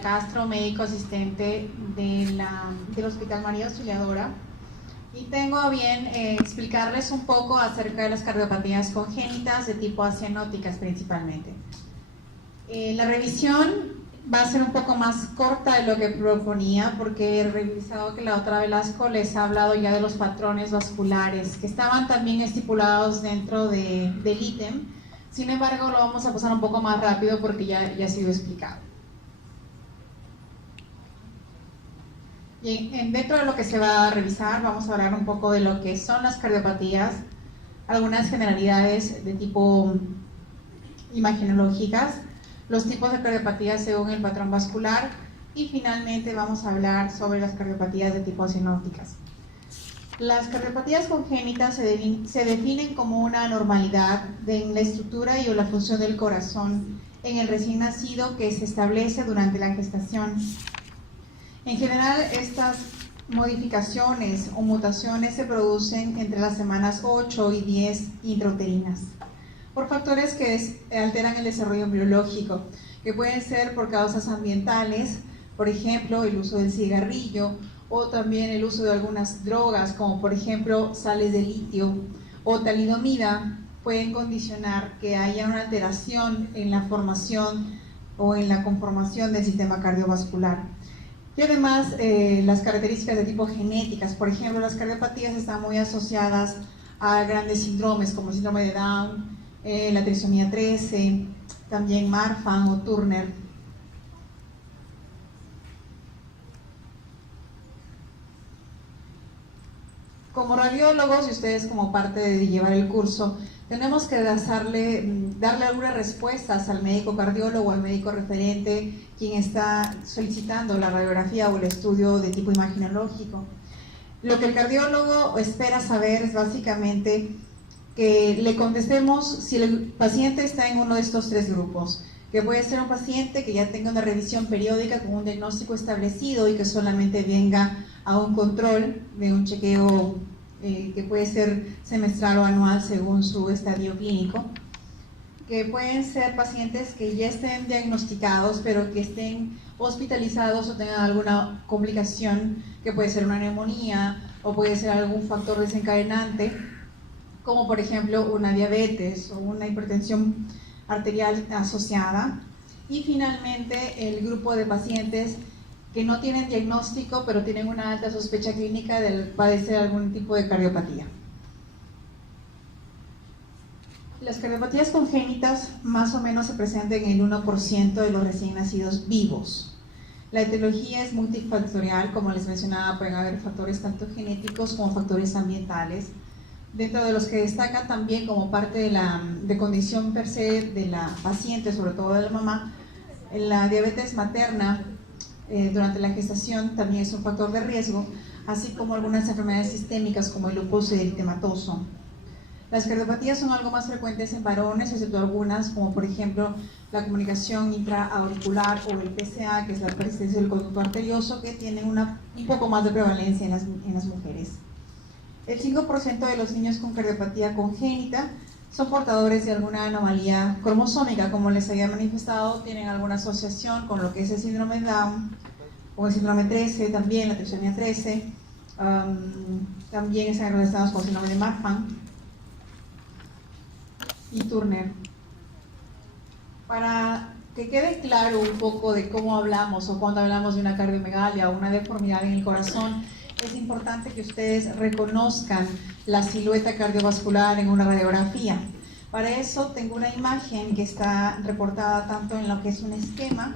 Castro, médico asistente del Hospital María Auxiliadora, y tengo a bien explicarles un poco acerca de las cardiopatías congénitas de tipo cianóticas principalmente. La revisión va a ser un poco más corta de lo que proponía, porque he revisado que la otra Velasco les ha hablado ya de los patrones vasculares que estaban también estipulados dentro del ítem. Sin embargo, lo vamos a pasar un poco más rápido porque ya ha sido explicado. Y dentro de lo que se va a revisar, vamos a hablar un poco de lo que son las cardiopatías, algunas generalidades de tipo imagenológicas, los tipos de cardiopatías según el patrón vascular, y finalmente vamos a hablar sobre las cardiopatías de tipo cianóticas. Las cardiopatías congénitas se definen como una anormalidad en la estructura y o la función del corazón en el recién nacido que se establece durante la gestación. En general, estas modificaciones o mutaciones se producen entre las semanas 8 y 10 intrauterinas por factores que alteran el desarrollo biológico, que pueden ser por causas ambientales, por ejemplo, el uso del cigarrillo, o también el uso de algunas drogas, como por ejemplo sales de litio o talidomida, pueden condicionar que haya una alteración en la formación o en la conformación del sistema cardiovascular. Y además, las características de tipo genéticas, por ejemplo, las cardiopatías están muy asociadas a grandes síndromes como el síndrome de Down, la trisomía 13, también Marfan o Turner. Como radiólogos y ustedes como parte de llevar el curso, tenemos que darle algunas respuestas al médico cardiólogo, al médico referente, quien está solicitando la radiografía o el estudio de tipo imagenológico. Lo que el cardiólogo espera saber es básicamente que le contestemos si el paciente está en uno de estos tres grupos, que puede ser un paciente que ya tenga una revisión periódica con un diagnóstico establecido y que solamente venga a un control de un chequeo que puede ser semestral o anual según su estadio clínico, que pueden ser pacientes que ya estén diagnosticados pero que estén hospitalizados o tengan alguna complicación, que puede ser una neumonía o puede ser algún factor desencadenante, como por ejemplo una diabetes o una hipertensión arterial asociada. Y finalmente el grupo de pacientes que no tienen diagnóstico pero tienen una alta sospecha clínica de padecer algún tipo de cardiopatía. Las cardiopatías congénitas más o menos se presentan en el 1% de los recién nacidos vivos. La etiología es multifactorial, como les mencionaba, pueden haber factores tanto genéticos como factores ambientales, dentro de los que destacan también como parte de condición per se de la paciente, sobre todo de la mamá, la diabetes materna durante la gestación también es un factor de riesgo, así como algunas enfermedades sistémicas como el lupus eritematoso. Las cardiopatías son algo más frecuentes en varones, excepto algunas, como por ejemplo la comunicación intraauricular o el PCA, que es la persistencia del conducto arterioso, que tienen un poco más de prevalencia en las mujeres. El 5% de los niños con cardiopatía congénita son portadores de alguna anomalía cromosómica, como les había manifestado, tienen alguna asociación con lo que es el síndrome de Down o el síndrome 13, también la trisomía 13, también están relacionados con el síndrome de Marfan y Turner. Para que quede claro un poco de cómo hablamos o cuando hablamos de una cardiomegalia o una deformidad en el corazón, es importante que ustedes reconozcan la silueta cardiovascular en una radiografía. Para eso tengo una imagen que está reportada tanto en lo que es un esquema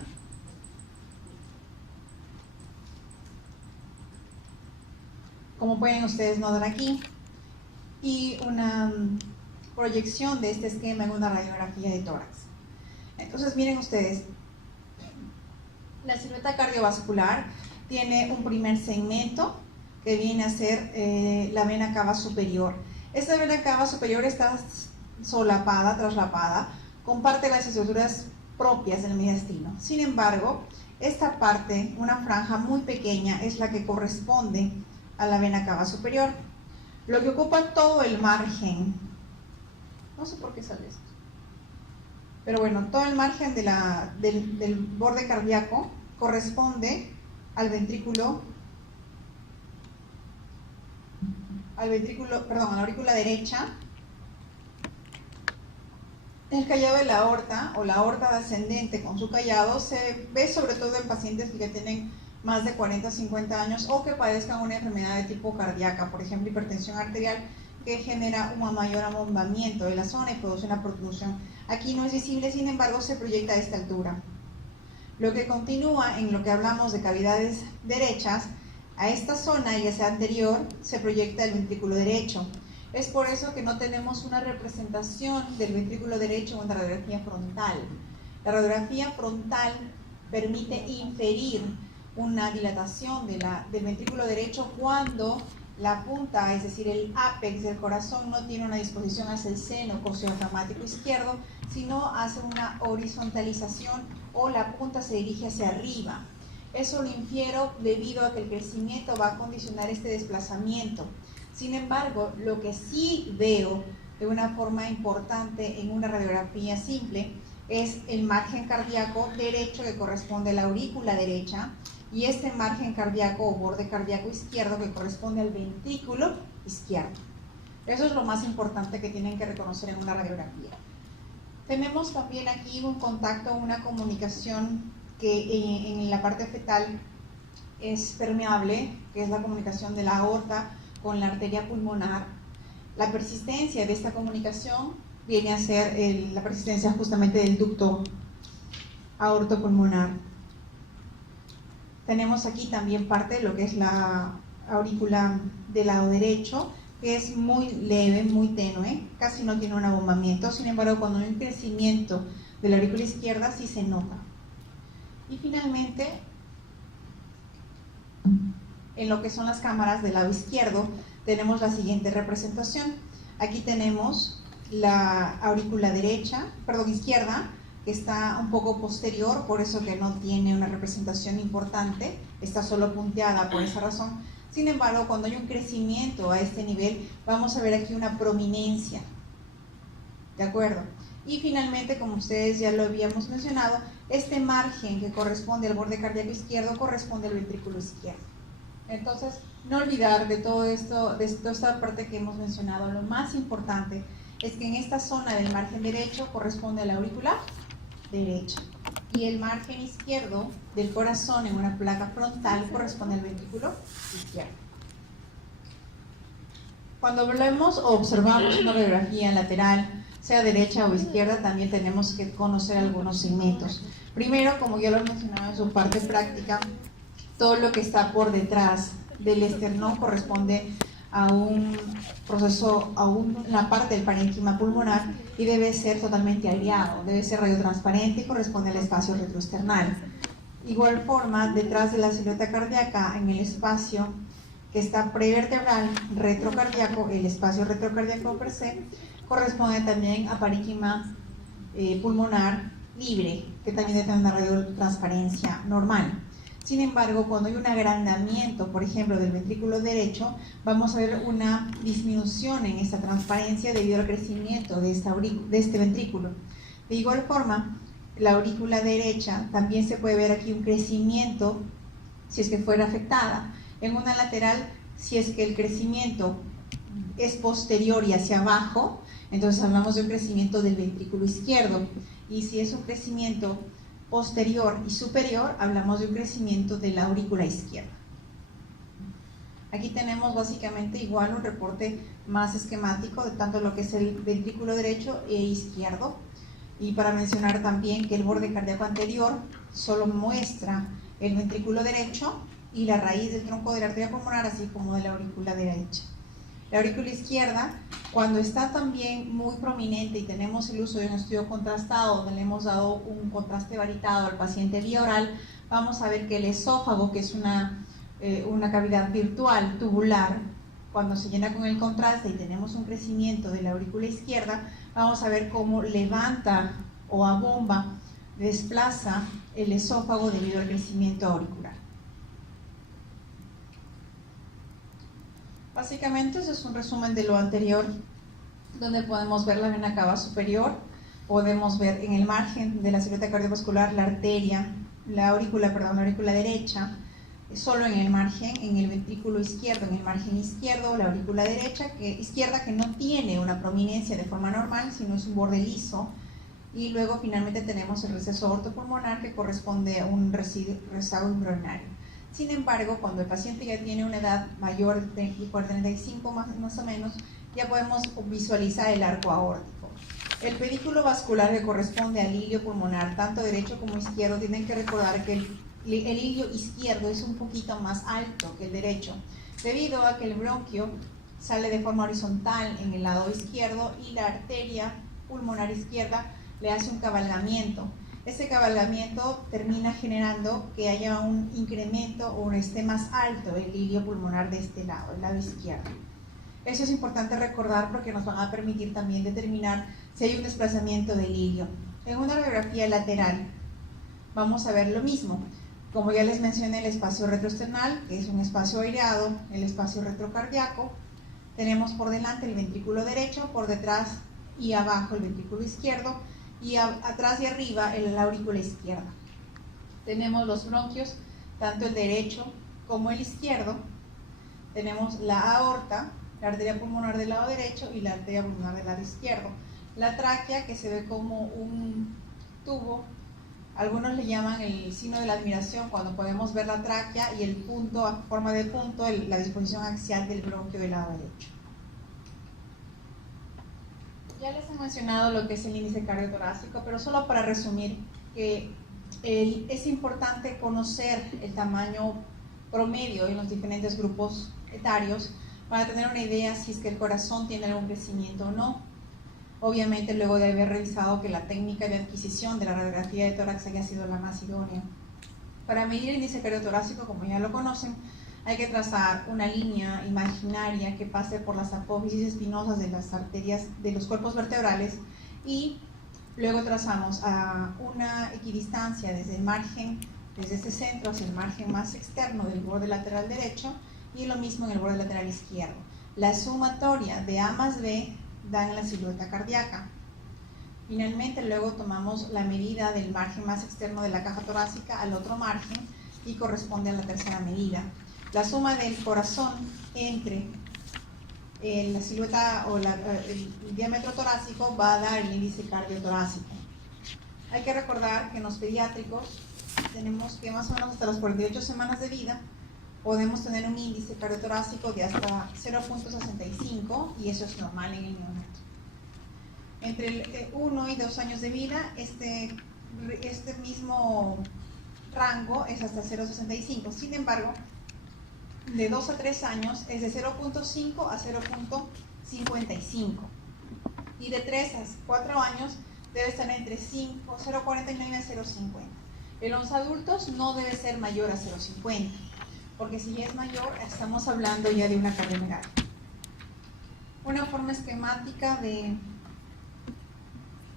como pueden ustedes notar aquí, y una proyección de este esquema en una radiografía de tórax. Entonces miren ustedes, la silueta cardiovascular tiene un primer segmento que viene a ser la vena cava superior. Esta vena cava superior está solapada, traslapada, comparte las estructuras propias del mediastino. Sin embargo, esta parte, una franja muy pequeña, es la que corresponde a la vena cava superior. Lo que ocupa todo el margen, no sé por qué sale esto, pero bueno, todo el margen del borde cardíaco corresponde al ventrículo, a la aurícula derecha. El callado de la aorta o la aorta ascendente con su callado se ve sobre todo en pacientes que tienen más de 40 o 50 años o que padezcan una enfermedad de tipo cardíaca, por ejemplo hipertensión arterial, que genera un mayor abombamiento de la zona y produce una protrusión. Aquí no es visible, sin embargo se proyecta a esta altura. Lo que continúa en lo que hablamos de cavidades derechas, a esta zona, ya sea anterior, se proyecta el ventrículo derecho. Es por eso que no tenemos una representación del ventrículo derecho en una radiografía frontal. La radiografía frontal permite inferir una dilatación del ventrículo derecho cuando la punta, es decir, el ápex del corazón no tiene una disposición hacia el seno cosdiafragmático izquierdo, sino hace una horizontalización o la punta se dirige hacia arriba. Eso lo infiero debido a que el crecimiento va a condicionar este desplazamiento. Sin embargo, lo que sí veo de una forma importante en una radiografía simple es el margen cardíaco derecho que corresponde a la aurícula derecha y este margen cardíaco o borde cardíaco izquierdo que corresponde al ventrículo izquierdo. Eso es lo más importante que tienen que reconocer en una radiografía. Tenemos también aquí un contacto, una comunicación que en la parte fetal es permeable, que es la comunicación de la aorta con la arteria pulmonar. La persistencia de esta comunicación viene a ser la persistencia justamente del ducto aortopulmonar. Tenemos aquí también parte de lo que es la aurícula del lado derecho, que es muy leve, muy tenue, casi no tiene un abombamiento. Sin embargo, cuando hay un crecimiento de la aurícula izquierda sí se nota. Y finalmente, en lo que son las cámaras del lado izquierdo, tenemos la siguiente representación. Aquí tenemos la aurícula izquierda, que está un poco posterior, por eso que no tiene una representación importante, está solo punteada por esa razón. Sin embargo, cuando hay un crecimiento a este nivel, vamos a ver aquí una prominencia, ¿de acuerdo? Y finalmente, como ustedes ya lo habíamos mencionado, este margen que corresponde al borde cardíaco izquierdo corresponde al ventrículo izquierdo. Entonces, no olvidar de todo esto, de toda esta parte que hemos mencionado, lo más importante es que en esta zona del margen derecho corresponde a la aurícula derecha y el margen izquierdo del corazón en una placa frontal corresponde al ventrículo izquierdo. Cuando vemos o observamos una radiografía lateral, sea derecha o izquierda, también tenemos que conocer algunos segmentos. Primero, como ya lo mencionaba en su parte práctica, todo lo que está por detrás del esternón corresponde a un proceso, a una parte del parénquima pulmonar y debe ser totalmente aireado, debe ser radiotransparente y corresponde al espacio retroesternal. Igual forma, detrás de la silueta cardíaca, en el espacio que está prevertebral, retrocardíaco, el espacio retrocardíaco per se, corresponde también a parénquima pulmonar libre, que también debe tener una radiotransparencia normal. Sin embargo, cuando hay un agrandamiento, por ejemplo, del ventrículo derecho, vamos a ver una disminución en esta transparencia debido al crecimiento de este ventrículo. De igual forma, la aurícula derecha también se puede ver aquí un crecimiento si es que fuera afectada. En una lateral, si es que el crecimiento es posterior y hacia abajo, entonces hablamos de un crecimiento del ventrículo izquierdo. Y si es un crecimiento posterior y superior, hablamos de un crecimiento de la aurícula izquierda. Aquí tenemos básicamente igual un reporte más esquemático de tanto lo que es el ventrículo derecho e izquierdo. Y para mencionar también que el borde cardíaco anterior solo muestra el ventrículo derecho y la raíz del tronco de la arteria pulmonar, así como de la aurícula derecha. La aurícula izquierda, cuando está también muy prominente y tenemos el uso de un estudio contrastado, donde le hemos dado un contraste varitado al paciente vía oral, vamos a ver que el esófago, que es una cavidad virtual tubular, cuando se llena con el contraste y tenemos un crecimiento de la aurícula izquierda, vamos a ver cómo levanta o abomba, desplaza el esófago debido al crecimiento auricular. Básicamente eso es un resumen de lo anterior, donde podemos ver la vena cava superior, podemos ver en el margen de la silueta cardiovascular la arteria la aurícula derecha, solo en el margen, en el ventrículo izquierdo, en el margen izquierdo, la aurícula izquierda que no tiene una prominencia de forma normal, sino es un borde liso. Y luego finalmente tenemos el receso aortopulmonar que corresponde a un rezago embrionario. Sin embargo, cuando el paciente ya tiene una edad mayor de 45 más o menos, ya podemos visualizar el arco aórtico. El pedículo vascular que corresponde al hilio pulmonar, tanto derecho como izquierdo, tienen que recordar que el hilio izquierdo es un poquito más alto que el derecho, debido a que el bronquio sale de forma horizontal en el lado izquierdo y la arteria pulmonar izquierda le hace un cabalgamiento. Ese cabalgamiento termina generando que haya un incremento o esté más alto el hilio pulmonar de este lado, el lado izquierdo. Eso es importante recordar porque nos van a permitir también determinar si hay un desplazamiento del hilio. En una radiografía lateral vamos a ver lo mismo. Como ya les mencioné, el espacio retroesternal, que es un espacio aireado, el espacio retrocardíaco. Tenemos por delante el ventrículo derecho, por detrás y abajo el ventrículo izquierdo, y atrás y arriba la aurícula izquierda. Tenemos los bronquios, tanto el derecho como el izquierdo. Tenemos la aorta, la arteria pulmonar del lado derecho y la arteria pulmonar del lado izquierdo. La tráquea, que se ve como un tubo, algunos le llaman el signo de la admiración cuando podemos ver la tráquea y el punto, a forma de punto, la disposición axial del bronquio del lado derecho. Ya les he mencionado lo que es el índice cardiotorácico, pero solo para resumir, que es importante conocer el tamaño promedio en los diferentes grupos etarios para tener una idea si es que el corazón tiene algún crecimiento o no. Obviamente luego de haber revisado que la técnica de adquisición de la radiografía de tórax haya sido la más idónea. Para medir el índice cardiotorácico, como ya lo conocen, hay que trazar una línea imaginaria que pase por las apófisis espinosas de las arterias de los cuerpos vertebrales y luego trazamos a una equidistancia desde el margen, desde este centro hacia el margen más externo del borde lateral derecho y lo mismo en el borde lateral izquierdo. La sumatoria de A más B dan la silueta cardíaca. Finalmente luego tomamos la medida del margen más externo de la caja torácica al otro margen y corresponde a la tercera medida. La suma del corazón entre la silueta o el diámetro torácico va a dar el índice cardiotorácico. Hay que recordar que en los pediátricos tenemos que más o menos hasta las 48 semanas de vida podemos tener un índice cardiotorácico de hasta 0.65 y eso es normal en el neonato. Entre 1 y 2 años de vida este mismo rango es hasta 0.65. Sin embargo, de 2 a 3 años es de 0.5 a 0.55 y de 3 a 4 años debe estar entre 0.49 a 0.50. En los adultos no debe ser mayor a 0.50 porque si ya es mayor estamos hablando ya de una cardiomegalia. Una forma esquemática de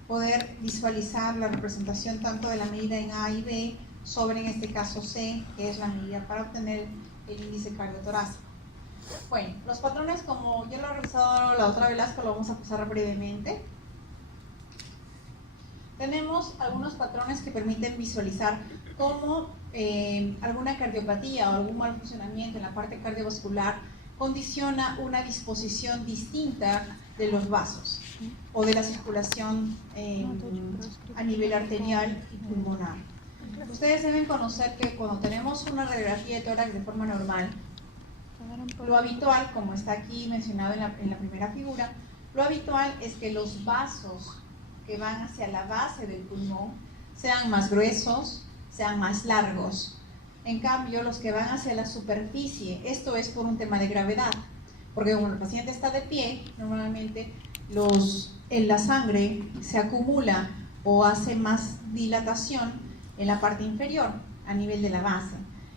poder visualizar la representación tanto de la medida en A y B sobre en este caso C, que es la medida para obtener el índice cardiotorácico. Bueno, los patrones, como ya lo he revisado la otra Velasco, lo vamos a pasar brevemente. Tenemos algunos patrones que permiten visualizar cómo alguna cardiopatía o algún mal funcionamiento en la parte cardiovascular condiciona una disposición distinta de los vasos o de la circulación a nivel arterial y pulmonar. Ustedes deben conocer que cuando tenemos una radiografía de tórax de forma normal, lo habitual, como está aquí mencionado en la primera figura, lo habitual es que los vasos que van hacia la base del pulmón sean más gruesos, sean más largos. En cambio, los que van hacia la superficie, esto es por un tema de gravedad, porque cuando el paciente está de pie, normalmente en la sangre se acumula o hace más dilatación en la parte inferior, a nivel de la base.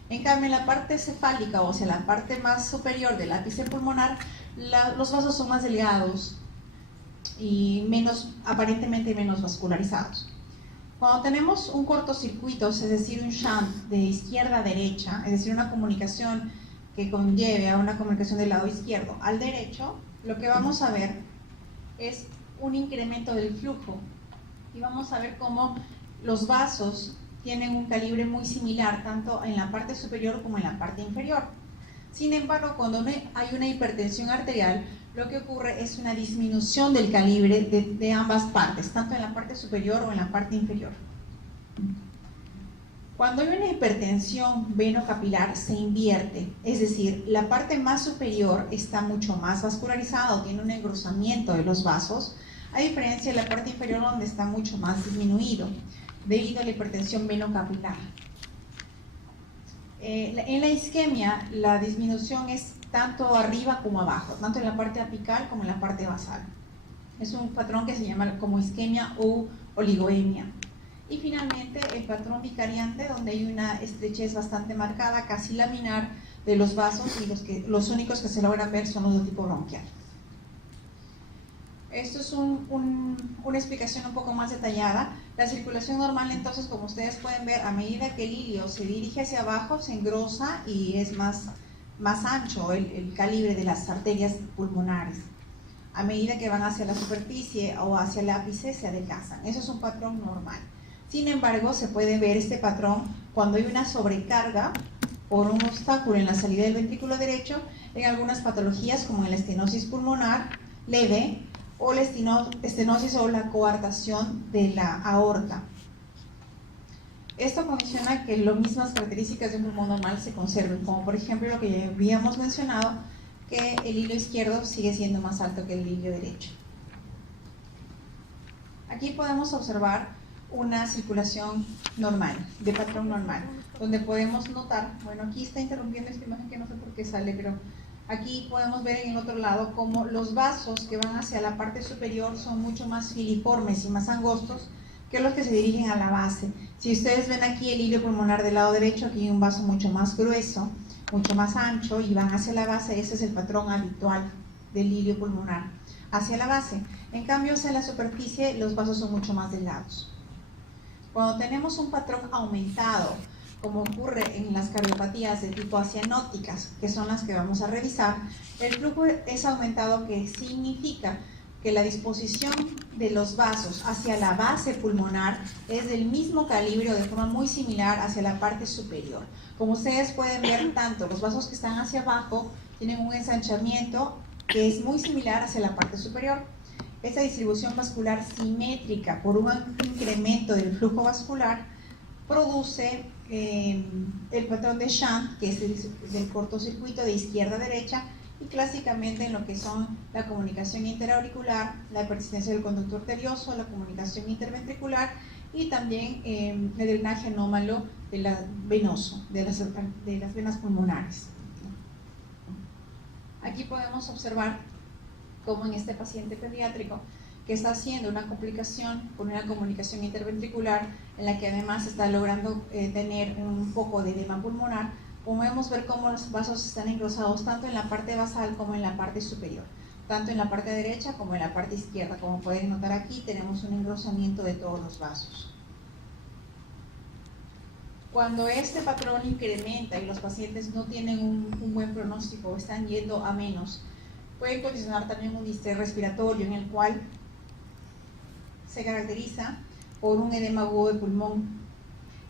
En cambio, en la parte cefálica, o sea, la parte más superior del ápice pulmonar, los vasos son más delgados y aparentemente menos vascularizados. Cuando tenemos un cortocircuito, es decir, un shunt de izquierda a derecha, es decir, una comunicación que conlleve a una comunicación del lado izquierdo al derecho, lo que vamos a ver es un incremento del flujo y vamos a ver cómo los vasos tienen un calibre muy similar tanto en la parte superior como en la parte inferior. Sin embargo, cuando hay una hipertensión arterial, lo que ocurre es una disminución del calibre de ambas partes, tanto en la parte superior o en la parte inferior. Cuando hay una hipertensión venocapilar se invierte, es decir, la parte más superior está mucho más vascularizada o tiene un engrosamiento de los vasos, a diferencia de la parte inferior donde está mucho más disminuido, debido a la hipertensión venocapilar. En la isquemia, la disminución es tanto arriba como abajo, tanto en la parte apical como en la parte basal. Es un patrón que se llama como isquemia o oligoemia. Y finalmente el patrón vicariante, donde hay una estrechez bastante marcada, casi laminar de los vasos, y los únicos que se logran ver son los de tipo bronquial. Esto es una explicación un poco más detallada. La circulación normal, entonces, como ustedes pueden ver, a medida que el hilio se dirige hacia abajo, se engrosa y es más ancho el calibre de las arterias pulmonares. A medida que van hacia la superficie o hacia el ápice, se adelgazan. Eso es un patrón normal. Sin embargo, se puede ver este patrón cuando hay una sobrecarga por un obstáculo en la salida del ventrículo derecho, en algunas patologías como en la estenosis pulmonar leve, o la estenosis o la coartación de la aorta. Esto condiciona que las mismas características de un pulmón normal se conserven, como por ejemplo lo que ya habíamos mencionado, que el hilo izquierdo sigue siendo más alto que el hilo derecho. Aquí podemos observar una circulación normal, de patrón normal, donde podemos notar, bueno, aquí está interrumpiendo esta imagen que no sé por qué sale, pero aquí podemos ver en el otro lado cómo los vasos que van hacia la parte superior son mucho más filiformes y más angostos que los que se dirigen a la base. Si ustedes ven aquí el hilo pulmonar del lado derecho, aquí hay un vaso mucho más grueso, mucho más ancho, y van hacia la base. Ese es el patrón habitual del hilo pulmonar, hacia la base. En cambio, hacia la superficie los vasos son mucho más delgados. Cuando tenemos un patrón aumentado, como ocurre en las cardiopatías de tipo cianóticas, que son las que vamos a revisar, el flujo es aumentado, que significa que la disposición de los vasos hacia la base pulmonar es del mismo calibre o de forma muy similar hacia la parte superior. Como ustedes pueden ver, tanto los vasos que están hacia abajo tienen un ensanchamiento que es muy similar hacia la parte superior. Esta distribución vascular simétrica por un incremento del flujo vascular produce el patrón de Shunt, que es del cortocircuito de izquierda a derecha, y clásicamente en lo que son la comunicación interauricular, la persistencia del conducto arterioso, la comunicación interventricular y también el drenaje anómalo venoso de las venas pulmonares. Aquí podemos observar cómo en este paciente pediátrico que está haciendo una complicación con una comunicación interventricular, en la que además está logrando tener un poco de edema pulmonar, podemos ver cómo los vasos están engrosados tanto en la parte basal como en la parte superior, tanto en la parte derecha como en la parte izquierda. Como pueden notar aquí, tenemos un engrosamiento de todos los vasos. Cuando este patrón incrementa y los pacientes no tienen un buen pronóstico o están yendo a menos, pueden condicionar también un distrés respiratorio, en el cual se caracteriza por un edema agudo de pulmón,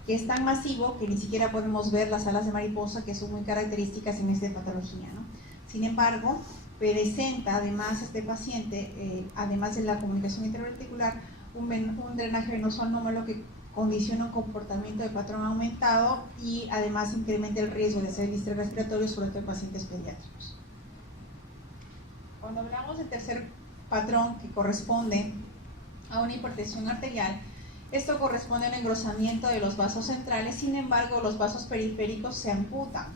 que es tan masivo que ni siquiera podemos ver las alas de mariposa, que son muy características en esta patología, ¿no? Sin embargo, presenta además este paciente, además de la comunicación interventricular, un drenaje venoso anómalo que condiciona un comportamiento de patrón aumentado y además incrementa el riesgo de hacer distrés respiratorio, sobre todo en pacientes pediátricos. Cuando hablamos del tercer patrón, que corresponde a una hipertensión arterial, esto corresponde a un engrosamiento de los vasos centrales. Sin embargo, los vasos periféricos se amputan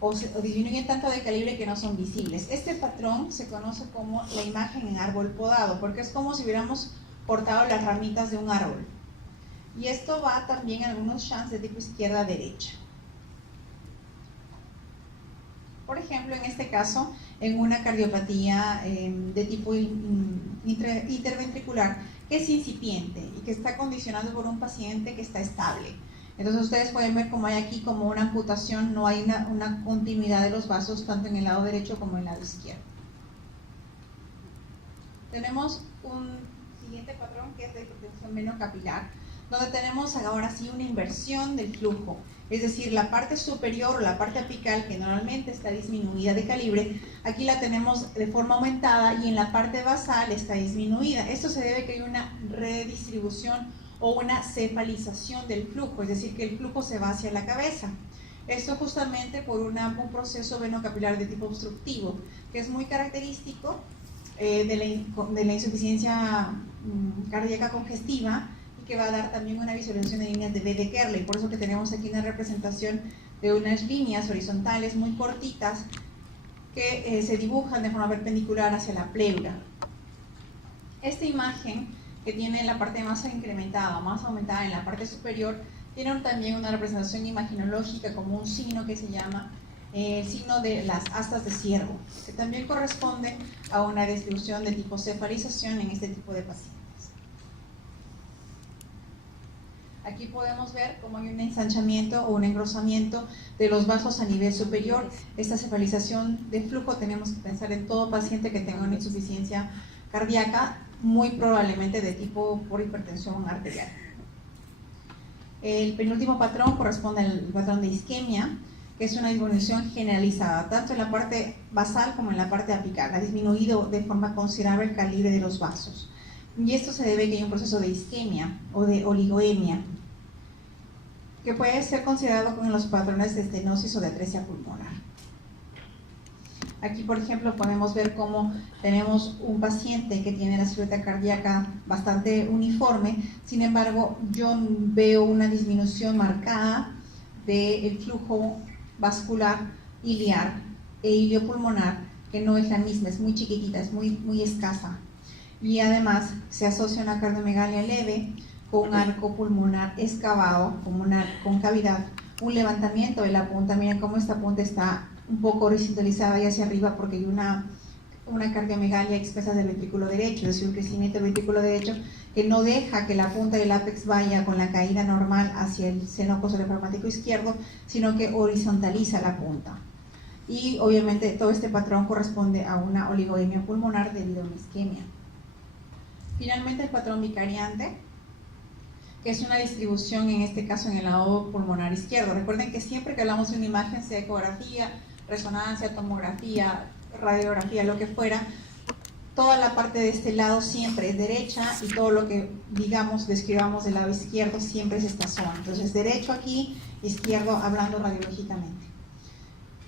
o disminuyen tanto de calibre que no son visibles. Este patrón se conoce como la imagen en árbol podado, porque es como si hubiéramos cortado las ramitas de un árbol. Y esto va también a algunos shunts de tipo izquierda a derecha. Por ejemplo, en este caso, en una cardiopatía de tipo interventricular, que es incipiente y que está condicionado por un paciente que está estable. Entonces ustedes pueden ver como hay aquí como una amputación, no hay una continuidad de los vasos tanto en el lado derecho como en el lado izquierdo. Tenemos un siguiente patrón, que es de hipertensión venocapilar, donde tenemos ahora sí una inversión del flujo. Es decir, la parte superior o la parte apical, que normalmente está disminuida de calibre, aquí la tenemos de forma aumentada y en la parte basal está disminuida. Esto se debe a que hay una redistribución o una cefalización del flujo, es decir, que el flujo se va hacia la cabeza. Esto justamente por un proceso venocapilar de tipo obstructivo, que es muy característico de la insuficiencia cardíaca congestiva, que va a dar también una visualización de líneas de B de Kerley. Por eso que tenemos aquí una representación de unas líneas horizontales muy cortitas que se dibujan de forma perpendicular hacia la pleura. Esta imagen, que tiene la parte más incrementada, más aumentada en la parte superior, tiene también una representación imaginológica como un signo que se llama el signo de las astas de ciervo, que también corresponde a una distribución de tipo cefalización en este tipo de pacientes. Aquí podemos ver cómo hay un ensanchamiento o un engrosamiento de los vasos a nivel superior. Esta cefalización de flujo tenemos que pensar en todo paciente que tenga una insuficiencia cardíaca, muy probablemente de tipo por hipertensión arterial. El penúltimo patrón corresponde al patrón de isquemia, que es una disminución generalizada, tanto en la parte basal como en la parte apical. Ha disminuido de forma considerable el calibre de los vasos. Y esto se debe a que hay un proceso de isquemia o de oligoemia, que puede ser considerado con los patrones de estenosis o de atresia pulmonar. Aquí, por ejemplo, podemos ver cómo tenemos un paciente que tiene la silueta cardíaca bastante uniforme, sin embargo, yo veo una disminución marcada del flujo vascular iliar e iliopulmonar, que no es la misma, es muy chiquitita, es muy escasa. Y además se asocia una cardiomegalia leve con un arco pulmonar excavado, con una concavidad, un levantamiento de la punta. Miren cómo esta punta está un poco horizontalizada y hacia arriba porque hay una cardiomegalia expresa del ventrículo derecho, es decir, un crecimiento del ventrículo derecho que no deja que la punta del ápex vaya con la caída normal hacia el seno costolepragmático izquierdo, sino que horizontaliza la punta. Y obviamente todo este patrón corresponde a una oligoemia pulmonar debido a una isquemia. Finalmente, el patrón vicariante, que es una distribución, en este caso en el lado pulmonar izquierdo. Recuerden que siempre que hablamos de una imagen, sea ecografía, resonancia, tomografía, radiografía, lo que fuera, toda la parte de este lado siempre es derecha y todo lo que describamos del lado izquierdo siempre es esta zona. Entonces, derecho aquí, izquierdo hablando radiológicamente.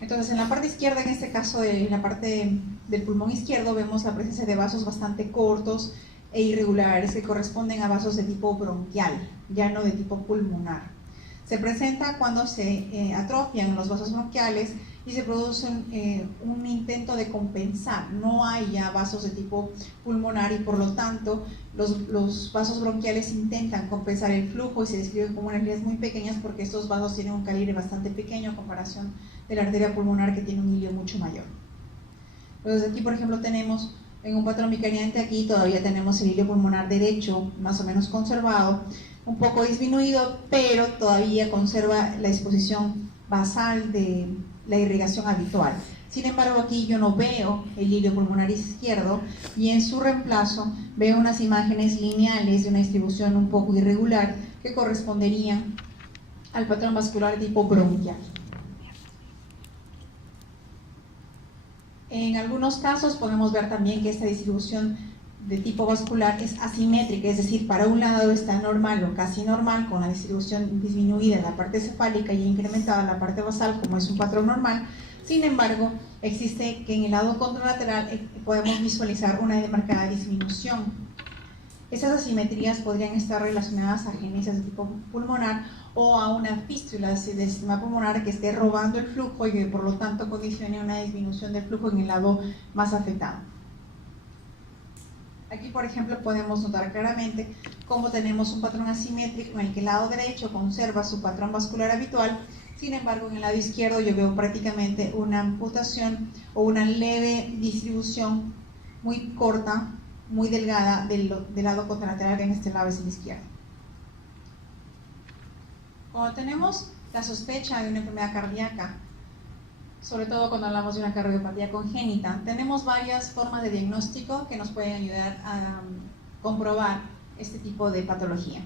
Entonces, en la parte izquierda, en este caso, en la parte del pulmón izquierdo, vemos la presencia de vasos bastante cortos e irregulares que corresponden a vasos de tipo bronquial, ya no de tipo pulmonar. Se presenta cuando se atrofian los vasos bronquiales y se produce un intento de compensar. No hay ya vasos de tipo pulmonar y por lo tanto los vasos bronquiales intentan compensar el flujo y se describen como unas líneas muy pequeñas porque estos vasos tienen un calibre bastante pequeño a comparación de la arteria pulmonar que tiene un hilio mucho mayor. Entonces aquí, por ejemplo, tenemos en un patrón vicariante, aquí todavía tenemos el hilio pulmonar derecho más o menos conservado, un poco disminuido, pero todavía conserva la disposición basal de la irrigación habitual. Sin embargo, aquí yo no veo el hilio pulmonar izquierdo y en su reemplazo veo unas imágenes lineales de una distribución un poco irregular que corresponderían al patrón vascular tipo bronquial. En algunos casos podemos ver también que esta distribución de tipo vascular es asimétrica, es decir, para un lado está normal o casi normal con la distribución disminuida en la parte cefálica y incrementada en la parte basal como es un patrón normal. Sin embargo, existe que en el lado contralateral podemos visualizar una demarcada disminución. Esas asimetrías podrían estar relacionadas a agenesis de tipo pulmonar o a una fístula del sistema pulmonar que esté robando el flujo y que por lo tanto condicione una disminución del flujo en el lado más afectado. Aquí, por ejemplo, podemos notar claramente cómo tenemos un patrón asimétrico en el que el lado derecho conserva su patrón vascular habitual. Sin embargo, en el lado izquierdo yo veo prácticamente una amputación o una leve distribución muy corta, muy delgada del lado contralateral, que en este lado es el izquierdo. Cuando tenemos la sospecha de una enfermedad cardíaca, sobre todo cuando hablamos de una cardiopatía congénita, tenemos varias formas de diagnóstico que nos pueden ayudar a comprobar este tipo de patología.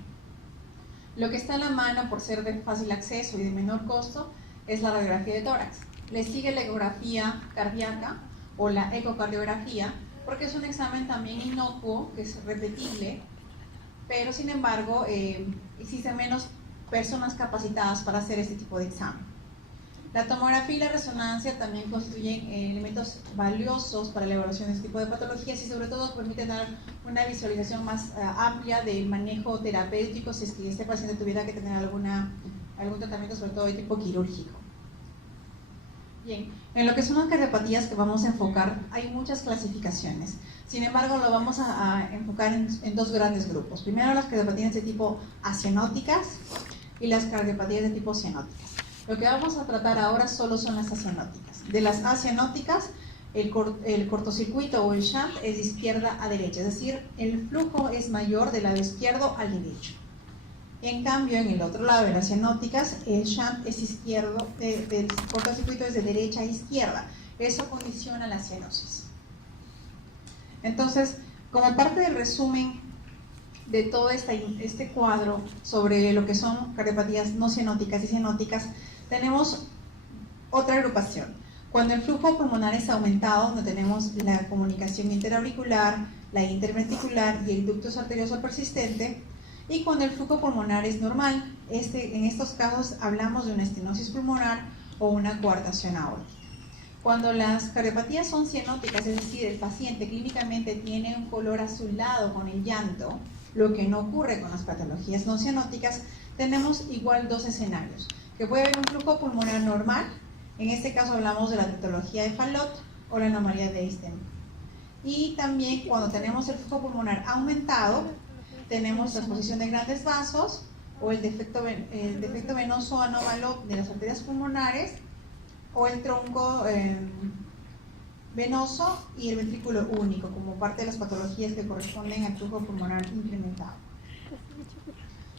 Lo que está en la mano, por ser de fácil acceso y de menor costo, es la radiografía de tórax. Le sigue la ecografía cardíaca o la ecocardiografía, porque es un examen también inocuo, que es repetible, pero sin embargo existen menos personas capacitadas para hacer este tipo de examen. La tomografía y la resonancia también constituyen elementos valiosos para la evaluación de este tipo de patologías y sobre todo permiten dar una visualización más amplia del manejo terapéutico si es que este paciente tuviera que tener algún tratamiento, sobre todo de tipo quirúrgico. Bien, en lo que son las cardiopatías que vamos a enfocar, hay muchas clasificaciones. Sin embargo, lo vamos a enfocar en dos grandes grupos. Primero, las cardiopatías de tipo acianóticas y las cardiopatías de tipo cianóticas. Lo que vamos a tratar ahora solo son las acianóticas. De las acianóticas, el cortocircuito o el shunt es de izquierda a derecha, es decir, el flujo es mayor del lado izquierdo al derecho. En cambio, en el otro lado de las cianóticas, el shunt es izquierdo, el cortocircuito es de derecha a izquierda. Eso condiciona la cianosis. Entonces, como parte del resumen de todo este cuadro sobre lo que son cardiopatías no cianóticas y cianóticas, tenemos otra agrupación. Cuando el flujo pulmonar es aumentado, donde tenemos la comunicación interauricular, la interventricular y el ducto arterioso persistente, y cuando el flujo pulmonar es normal, en estos casos hablamos de una estenosis pulmonar o una coartación aórtica. Cuando las cardiopatías son cianóticas, es decir, el paciente clínicamente tiene un color azulado con el llanto, lo que no ocurre con las patologías no cianóticas, tenemos igual dos escenarios, que puede haber un flujo pulmonar normal, en este caso hablamos de la patología de Fallot o la anomalía de Einstein. Y también cuando tenemos el flujo pulmonar aumentado, tenemos la exposición de grandes vasos o el defecto venoso anómalo de las arterias pulmonares o el tronco venoso y el ventrículo único como parte de las patologías que corresponden al flujo pulmonar incrementado.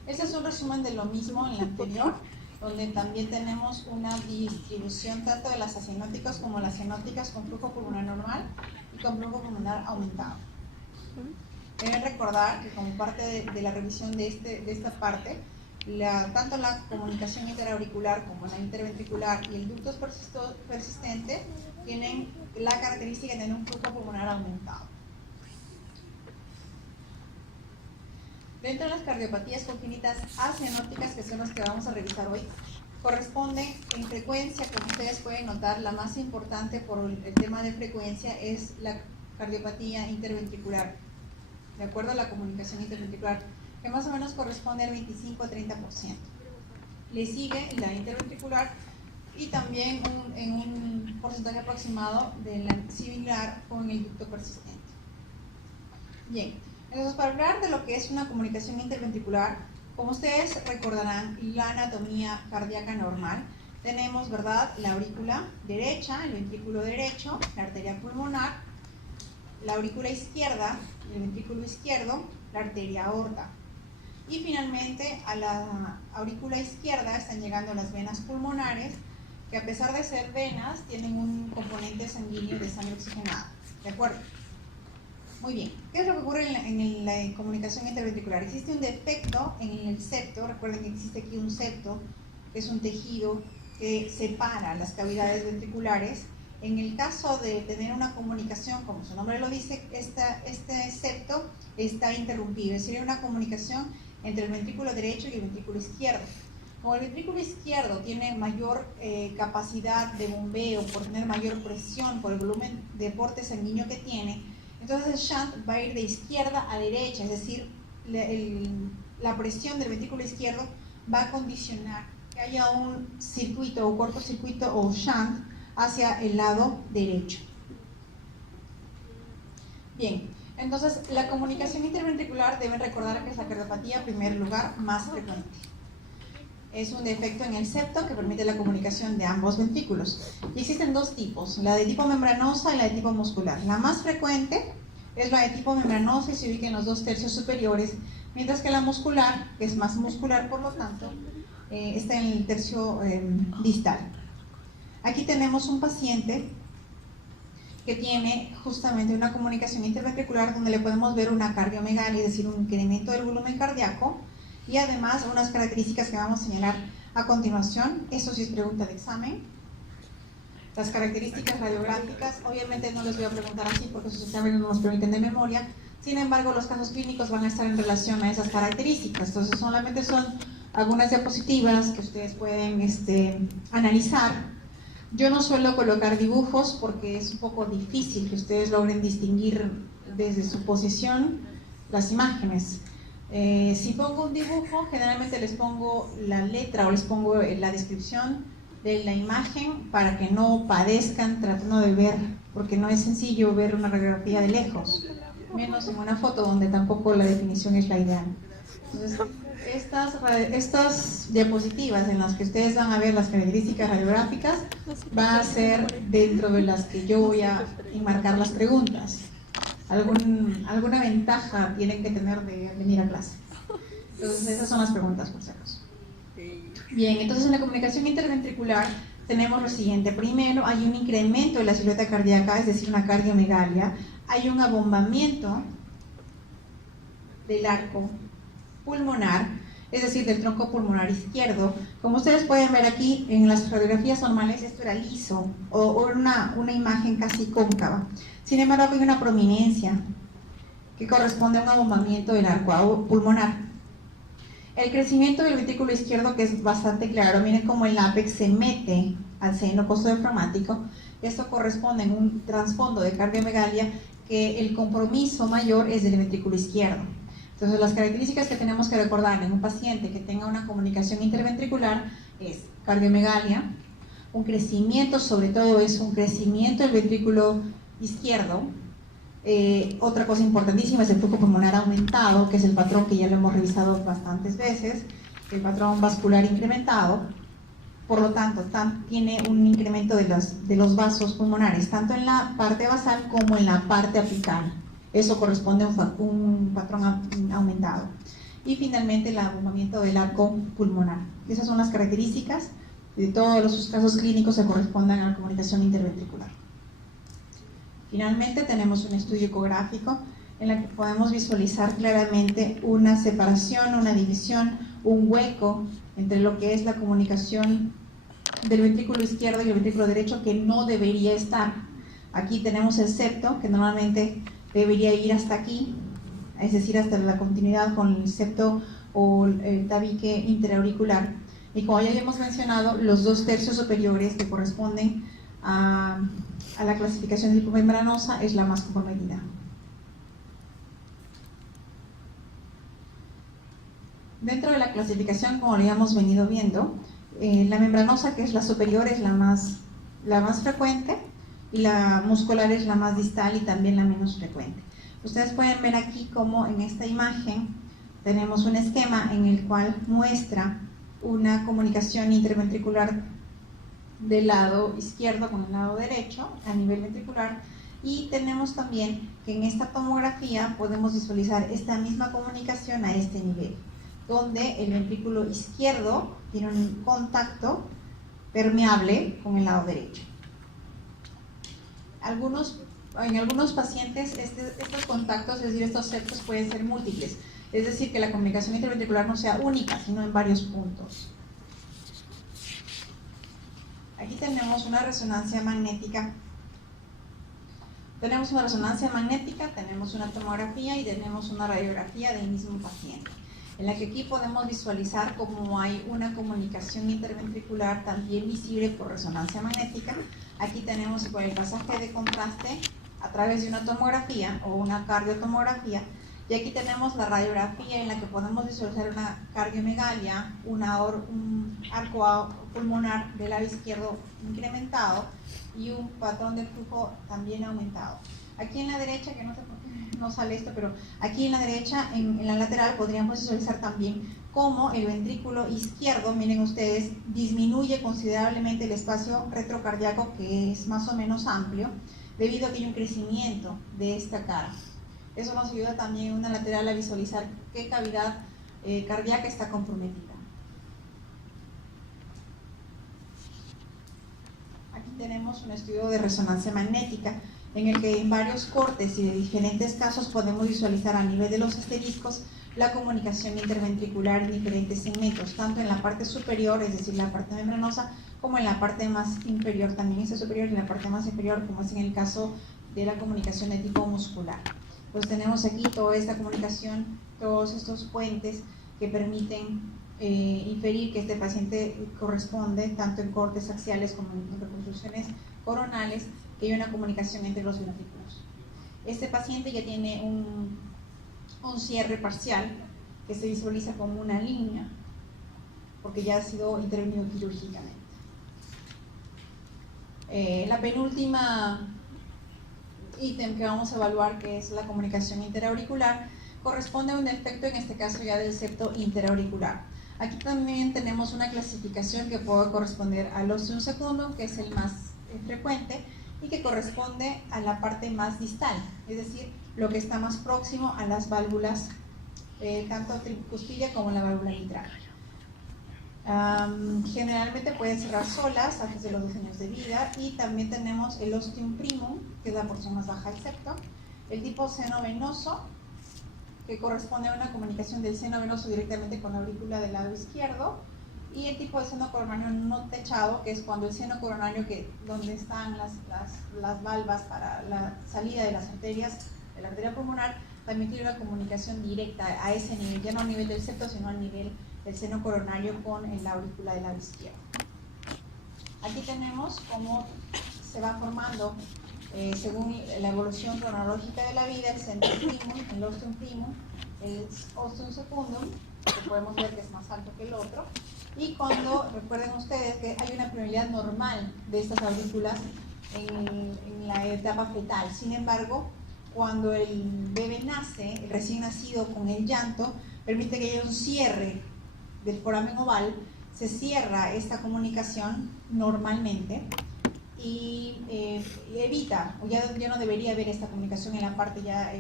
Este es un resumen de lo mismo en la anterior, donde también tenemos una distribución tanto de las acianóticas como las cianóticas con flujo pulmonar normal y con flujo pulmonar aumentado. Deben recordar que como parte de la revisión de esta parte, tanto la comunicación interauricular como la interventricular y el ducto persistente tienen la característica de tener un flujo pulmonar aumentado. Dentro de las cardiopatías congénitas acianóticas, que son las que vamos a revisar hoy, corresponden en frecuencia, como ustedes pueden notar, la más importante por el tema de frecuencia es la cardiopatía interventricular, de acuerdo a la comunicación interventricular, que más o menos corresponde al 25 a 30%. Le sigue la interventricular y también en un porcentaje aproximado de la similar con el ducto persistente. Bien, entonces para hablar de lo que es una comunicación interventricular, como ustedes recordarán, la anatomía cardíaca normal, tenemos, ¿verdad?, la aurícula derecha, el ventrículo derecho, la arteria pulmonar, la aurícula izquierda, el ventrículo izquierdo, la arteria aorta. Y finalmente a la aurícula izquierda están llegando las venas pulmonares, que a pesar de ser venas, tienen un componente sanguíneo de sangre oxigenada. ¿De acuerdo? Muy bien. ¿Qué es lo que ocurre en la comunicación interventricular? Existe un defecto en el septo. Recuerden que existe aquí un septo, que es un tejido que separa las cavidades ventriculares. En el caso de tener una comunicación, como su nombre lo dice, este septo está interrumpido, es decir, hay una comunicación entre el ventrículo derecho y el ventrículo izquierdo. Como el ventrículo izquierdo tiene mayor capacidad de bombeo, por tener mayor presión, por el volumen de aporte sanguíneo que tiene, entonces el shunt va a ir de izquierda a derecha, es decir, la presión del ventrículo izquierdo va a condicionar que haya un circuito o cortocircuito o shunt hacia el lado derecho. Bien, entonces la comunicación interventricular, deben recordar que es la cardiopatía, en primer lugar, más frecuente. Es un defecto en el septo que permite la comunicación de ambos ventrículos. Y existen dos tipos, la de tipo membranosa y la de tipo muscular. La más frecuente es la de tipo membranosa y se ubica en los 2/3 superiores, mientras que la muscular, que es más muscular por lo tanto, está en el tercio distal. Aquí tenemos un paciente que tiene justamente una comunicación interventricular donde le podemos ver una cardiomegalia, es decir, un incremento del volumen cardíaco, Y además, unas características que vamos a señalar a continuación, eso sí es pregunta de examen. Las características radiográficas, obviamente no les voy a preguntar así porque esos exámenes no nos permiten de memoria, sin embargo los casos clínicos van a estar en relación a esas características, entonces solamente son algunas diapositivas que ustedes pueden analizar. Yo no suelo colocar dibujos porque es un poco difícil que ustedes logren distinguir desde su posición las imágenes. Si pongo un dibujo, generalmente les pongo la letra o les pongo la descripción de la imagen para que no padezcan tratando de ver, porque no es sencillo ver una radiografía de lejos, menos en una foto donde tampoco la definición es la ideal. Entonces, estas diapositivas en las que ustedes van a ver las características radiográficas va a ser dentro de las que yo voy a enmarcar las preguntas. Alguna ventaja tienen que tener de venir a clase. Entonces esas son las preguntas, por si acaso. Bien, entonces en la comunicación interventricular tenemos lo siguiente. Primero, hay un incremento de la silueta cardíaca, es decir, una cardiomegalia. Hay un abombamiento del arco pulmonar, es decir, del tronco pulmonar izquierdo. Como ustedes pueden ver aquí, en las radiografías normales esto era liso o una imagen casi cóncava. Sin embargo, hay una prominencia que corresponde a un abombamiento del arco pulmonar. El crecimiento del ventrículo izquierdo, que es bastante claro, miren cómo el ápex se mete al seno postdiafragmático. Esto corresponde en un trasfondo de cardiomegalia, que el compromiso mayor es del ventrículo izquierdo. Entonces, las características que tenemos que recordar en un paciente que tenga una comunicación interventricular es cardiomegalia, un crecimiento, sobre todo es un crecimiento del ventrículo izquierdo. Otra cosa importantísima es el flujo pulmonar aumentado, que es el patrón que ya lo hemos revisado bastantes veces, el patrón vascular incrementado. Por lo tanto, tiene un incremento de los vasos pulmonares, tanto en la parte basal como en la parte apical. Eso corresponde a un patrón aumentado. Y finalmente el abombamiento del arco pulmonar. Esas son las características de todos los casos clínicos que correspondan a la comunicación interventricular. Finalmente tenemos un estudio ecográfico en el que podemos visualizar claramente una separación, una división, un hueco entre lo que es la comunicación del ventrículo izquierdo y el ventrículo derecho, que no debería estar. Aquí tenemos el septo, que normalmente debería ir hasta aquí, es decir, hasta la continuidad con el septo o el tabique interauricular. Y como ya habíamos mencionado, los 2/3 superiores que corresponden a la clasificación de lipomembranosa es la más comprometida. Dentro de la clasificación, como lo habíamos venido viendo, la membranosa, que es la superior, es la más frecuente, y la muscular es la más distal y también la menos frecuente. Ustedes pueden ver aquí como en esta imagen tenemos un esquema en el cual muestra una comunicación interventricular del lado izquierdo con el lado derecho a nivel ventricular, y tenemos también que en esta tomografía podemos visualizar esta misma comunicación a este nivel, donde el ventrículo izquierdo tiene un contacto permeable con el lado derecho. En algunos pacientes estos contactos, es decir, estos septos pueden ser múltiples, es decir, que la comunicación interventricular no sea única, sino en varios puntos. Aquí tenemos una resonancia magnética. Tenemos una tomografía y tenemos una radiografía del mismo paciente, en la que aquí podemos visualizar cómo hay una comunicación interventricular también visible por resonancia magnética. Aquí tenemos por el pasaje de contraste a través de una tomografía o una cardiotomografía, y aquí tenemos la radiografía en la que podemos visualizar una cardiomegalia, un arco pulmonar del lado izquierdo incrementado y un patrón de flujo también aumentado. Aquí en la derecha, que no sé por qué no sale esto, pero aquí en la derecha, en la lateral, podríamos visualizar también cómo el ventrículo izquierdo, miren ustedes, disminuye considerablemente el espacio retrocardíaco, que es más o menos amplio, debido a que hay un crecimiento de esta cara. Eso nos ayuda también en una lateral a visualizar qué cavidad cardíaca está comprometida. Aquí tenemos un estudio de resonancia magnética en el que en varios cortes y de diferentes casos podemos visualizar a nivel de los asteriscos la comunicación interventricular en diferentes segmentos, tanto en la parte superior, es decir, la parte membranosa, como en la parte más inferior, también es superior, y en la parte más inferior, como es en el caso de la comunicación de tipo muscular. Pues tenemos aquí toda esta comunicación, todos estos puentes que permiten inferir que este paciente corresponde, tanto en cortes axiales como en reconstrucciones coronales, que hay una comunicación entre los ventrículos. Este paciente ya tiene un cierre parcial que se visualiza como una línea, porque ya ha sido intervenido quirúrgicamente. La penúltima ítem que vamos a evaluar, que es la comunicación interauricular, corresponde a un defecto, en este caso ya del septo interauricular. Aquí también tenemos una clasificación que puede corresponder al ostium secundum, que es el más frecuente, y que corresponde a la parte más distal, es decir, lo que está más próximo a las válvulas, tanto tricuspilla como la válvula mitral. Generalmente pueden cerrar solas antes de los 2 años de vida, y también tenemos el ostium primum, que es la porción más baja del septo, el tipo seno venoso, que corresponde a una comunicación del seno venoso directamente con la aurícula del lado izquierdo, y el tipo de seno coronario no techado, que es cuando el seno coronario, donde están las valvas para la salida de las arterias, de la arteria pulmonar, también tiene una comunicación directa a ese nivel, ya no a nivel del septo, sino al nivel del seno coronario con la aurícula del lado izquierdo. Aquí tenemos cómo se va formando, según la evolución cronológica de la vida, el centrum primum, el ostium primum, el ostium secundum, que podemos ver que es más alto que el otro, y cuando, recuerden ustedes que hay una prioridad normal de estas aurículas en la etapa fetal. Sin embargo, cuando el bebé nace, el recién nacido, con el llanto, permite que haya un cierre del foramen oval, se cierra esta comunicación normalmente y evita, o ya no debería haber esta comunicación en la parte ya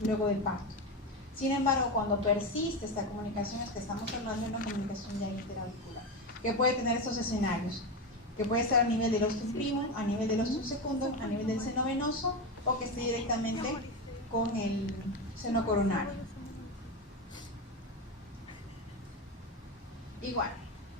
luego del parto. Sin embargo, cuando persiste esta comunicación, es que estamos hablando de una comunicación ya interauricular, que puede tener estos escenarios, que puede estar a nivel del ostium primum, a nivel del ostium secundum, a nivel del seno venoso, o que esté directamente con el seno coronario. Igual,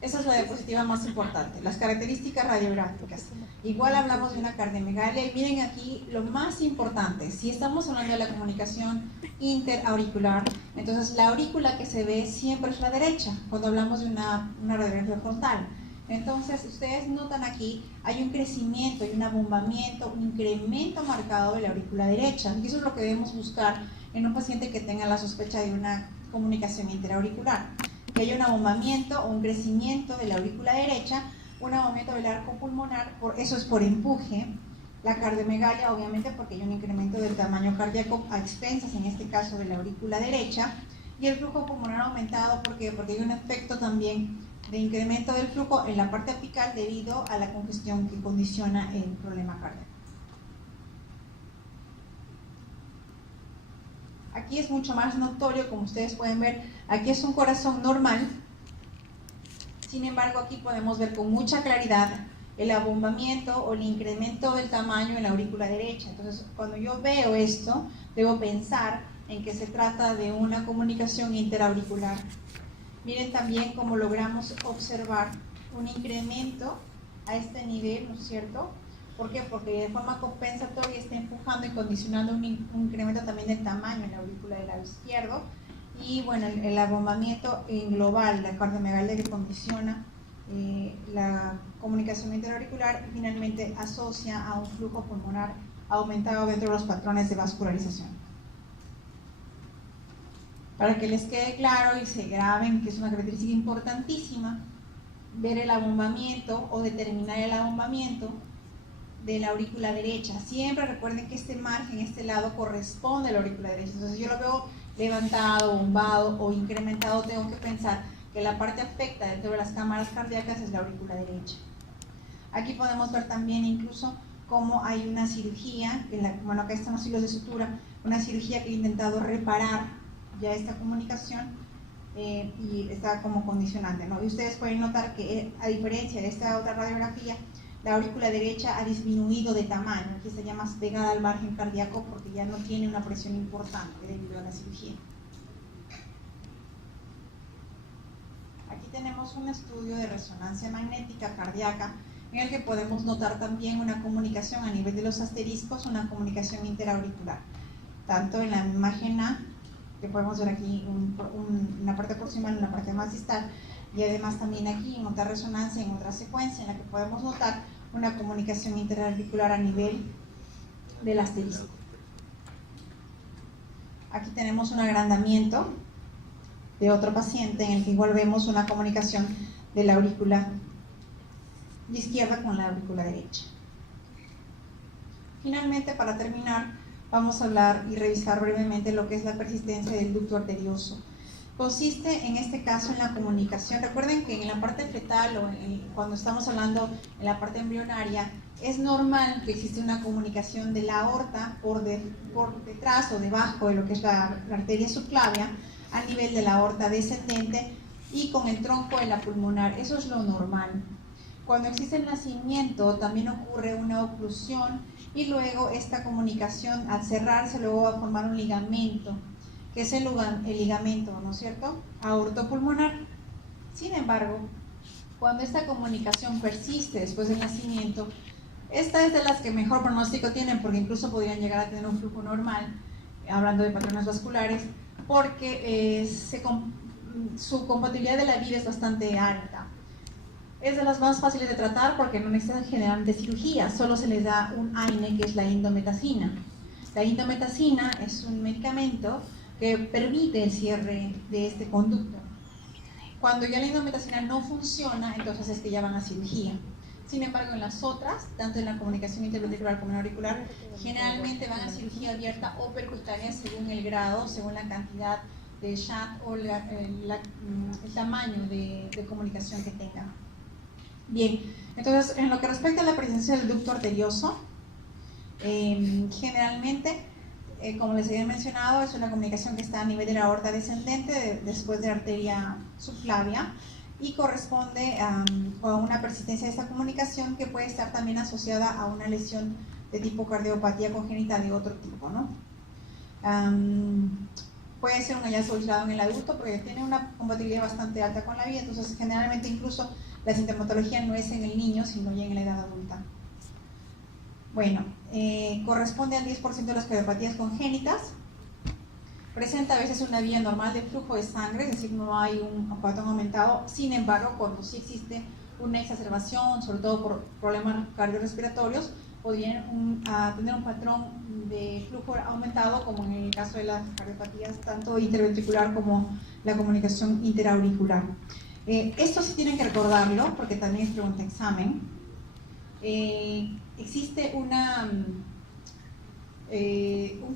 esa es la diapositiva más importante, las características radiográficas. Igual hablamos de una cardiomegalia, y miren aquí lo más importante, si estamos hablando de la comunicación interauricular, entonces la aurícula que se ve siempre es la derecha, cuando hablamos de una radiografía frontal. Entonces, ustedes notan aquí, hay un crecimiento, hay un abombamiento, un incremento marcado de la aurícula derecha, y eso es lo que debemos buscar en un paciente que tenga la sospecha de una comunicación interauricular. Que haya un abombamiento o un crecimiento de la aurícula derecha, un abombamiento del arco pulmonar, eso es por empuje. La cardiomegalia, obviamente, porque hay un incremento del tamaño cardíaco a expensas, en este caso, de la aurícula derecha, y el flujo pulmonar aumentado, porque hay un efecto también de incremento del flujo en la parte apical debido a la congestión que condiciona el problema cardíaco. Aquí es mucho más notorio, como ustedes pueden ver, aquí es un corazón normal, sin embargo aquí podemos ver con mucha claridad el abombamiento o el incremento del tamaño en la aurícula derecha. Entonces, cuando yo veo esto, debo pensar en que se trata de una comunicación interauricular. Miren también cómo logramos observar un incremento a este nivel, ¿no es cierto? ¿Por qué? Porque de forma compensatoria está empujando y condicionando un incremento también del tamaño en la aurícula del lado izquierdo. Y bueno, el abombamiento en global, la cardiomegalia que condiciona la comunicación interauricular, y finalmente asocia a un flujo pulmonar aumentado dentro de los patrones de vascularización. Para que les quede claro y se graben, que es una característica importantísima, ver el abombamiento o determinar el abombamiento de la aurícula derecha. Siempre recuerden que este margen, este lado, corresponde a la aurícula derecha. Entonces, si yo lo veo levantado, bombado o incrementado, tengo que pensar que la parte afecta dentro de las cámaras cardíacas es la aurícula derecha. Aquí podemos ver también incluso cómo hay una cirugía, bueno, acá están los hilos de sutura, una cirugía que ha intentado reparar ya esta comunicación y está como condicionante, ¿no? Y ustedes pueden notar que, a diferencia de esta otra radiografía, la aurícula derecha ha disminuido de tamaño, aquí está ya más pegada al margen cardíaco porque ya no tiene una presión importante debido a la cirugía. tenemos un estudio de resonancia magnética cardíaca en el que podemos notar también una comunicación a nivel de los asteriscos, una comunicación interauricular, tanto en la imagen A, que podemos ver aquí una parte proximal, una parte más distal, y además también aquí en otra resonancia, en otra secuencia, en la que podemos notar una comunicación interauricular a nivel del asterisco. Aquí tenemos un agrandamiento de otro paciente en el que igual vemos una comunicación de la aurícula izquierda con la aurícula derecha. Finalmente, para terminar, vamos a hablar y revisar brevemente lo que es la persistencia del ducto arterioso. Consiste en este caso en la comunicación. Recuerden que en la parte fetal o cuando estamos hablando en la parte embrionaria, es normal que existe una comunicación de la aorta por detrás o debajo de lo que es la arteria subclavia a nivel de la aorta descendente y con el tronco de la pulmonar. Eso es lo normal. Cuando existe el nacimiento también ocurre una oclusión y luego esta comunicación al cerrarse luego va a formar un ligamento, que es el ligamento, ¿no es cierto?, aortopulmonar. Sin embargo, cuando esta comunicación persiste después del nacimiento, esta es de las que mejor pronóstico tienen, porque incluso podrían llegar a tener un flujo normal, hablando de patrones vasculares, porque su compatibilidad de la vida es bastante alta. Es de las más fáciles de tratar porque no necesitan generalmente cirugía, solo se les da un AINE, que es la indometacina. La indometacina es un medicamento que permite el cierre de este conducto. Cuando ya la indometacina no funciona, entonces es que ya van a cirugía. Sin embargo, en las otras, tanto en la comunicación interventricular como en la auricular, generalmente van a cirugía abierta o percutánea según el grado, según la cantidad de shunt o el tamaño de comunicación que tengan. Bien, entonces en lo que respecta a la presencia del ducto arterioso, generalmente, como les había mencionado, es una comunicación que está a nivel de la aorta descendente, después de la arteria subclavia, y corresponde a una persistencia de esta comunicación que puede estar también asociada a una lesión de tipo cardiopatía congénita de otro tipo, ¿no? Puede ser un hallazgo aislado en el adulto porque tiene una compatibilidad bastante alta con la vida, entonces generalmente incluso la sintomatología no es en el niño, sino ya en la edad adulta. Bueno, corresponde al 10% de las cardiopatías congénitas. Presenta a veces una vía normal de flujo de sangre, es decir, no hay un patrón aumentado. Sin embargo, cuando sí existe una exacerbación, sobre todo por problemas cardiorrespiratorios, podrían tener un patrón de flujo aumentado, como en el caso de las cardiopatías, tanto interventricular como la comunicación interauricular. Esto sí tienen que recordarlo, porque también es pregunta examen. Existe un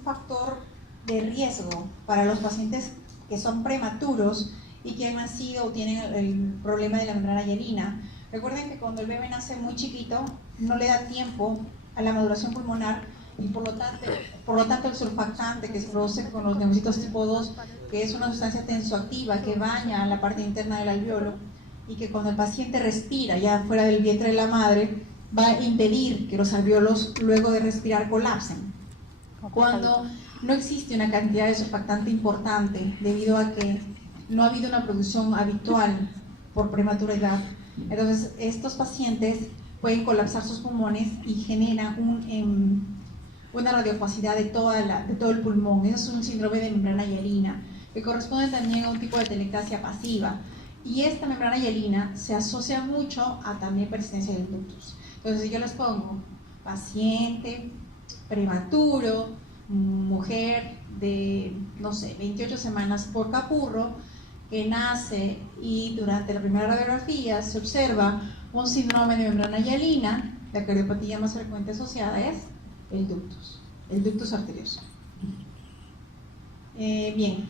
factor de riesgo para los pacientes que son prematuros y que han nacido o tienen el problema de la membrana hialina. Recuerden que cuando el bebé nace muy chiquito, no le da tiempo a la maduración pulmonar y por lo tanto el surfactante que se produce con los neumocitos tipo 2, que es una sustancia tensoactiva que baña la parte interna del alveolo y que cuando el paciente respira ya fuera del vientre de la madre, va a impedir que los alveolos luego de respirar colapsen. Cuando no existe una cantidad de surfactante importante debido a que no ha habido una producción habitual por prematura edad, entonces estos pacientes pueden colapsar sus pulmones y generan una radiopacidad de todo el pulmón. Eso es un síndrome de membrana hialina, que corresponde también a un tipo de telectasia pasiva. Y esta membrana hialina se asocia mucho a también persistencia del ductus. Entonces, si yo les pongo paciente prematuro, mujer de, no sé, 28 semanas por capurro, que nace y durante la primera radiografía se observa un síndrome de membrana hialina, la cardiopatía más frecuente asociada es el ductus arterioso. Bien.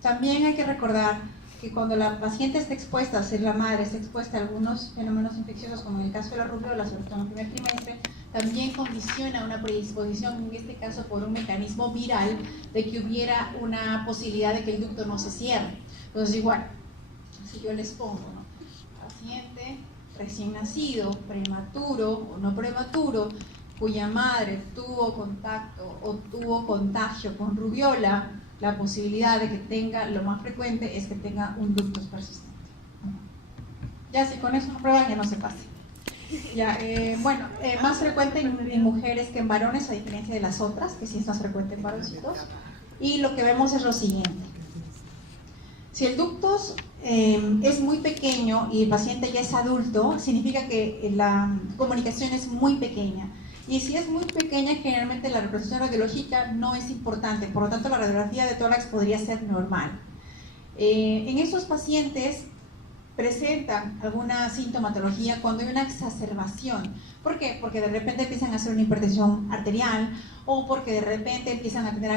También hay que recordar que cuando la paciente está expuesta, si la madre está expuesta a algunos fenómenos infecciosos, como en el caso de la rubiola, sobre todo en el primer trimestre, también condiciona una predisposición, en este caso por un mecanismo viral, de que hubiera una posibilidad de que el ducto no se cierre. Entonces, igual, si yo les pongo, ¿no?, paciente recién nacido, prematuro o no prematuro, cuya madre tuvo contacto o tuvo contagio con rubiola la posibilidad de que tenga, lo más frecuente es que tenga un ductus persistente. Ya si con eso no prueban, ya no se pase. Ya, más frecuente en mujeres que en varones, a diferencia de las otras, que sí es más frecuente en varoncitos. Y lo que vemos es lo siguiente. Si el ductus es muy pequeño y el paciente ya es adulto, significa que la comunicación es muy pequeña. Y si es muy pequeña, generalmente la representación radiológica no es importante, por lo tanto la radiografía de tórax podría ser normal. En estos pacientes presentan alguna sintomatología cuando hay una exacerbación. ¿Por qué? Porque de repente empiezan a hacer una hipertensión arterial o porque de repente empiezan a tener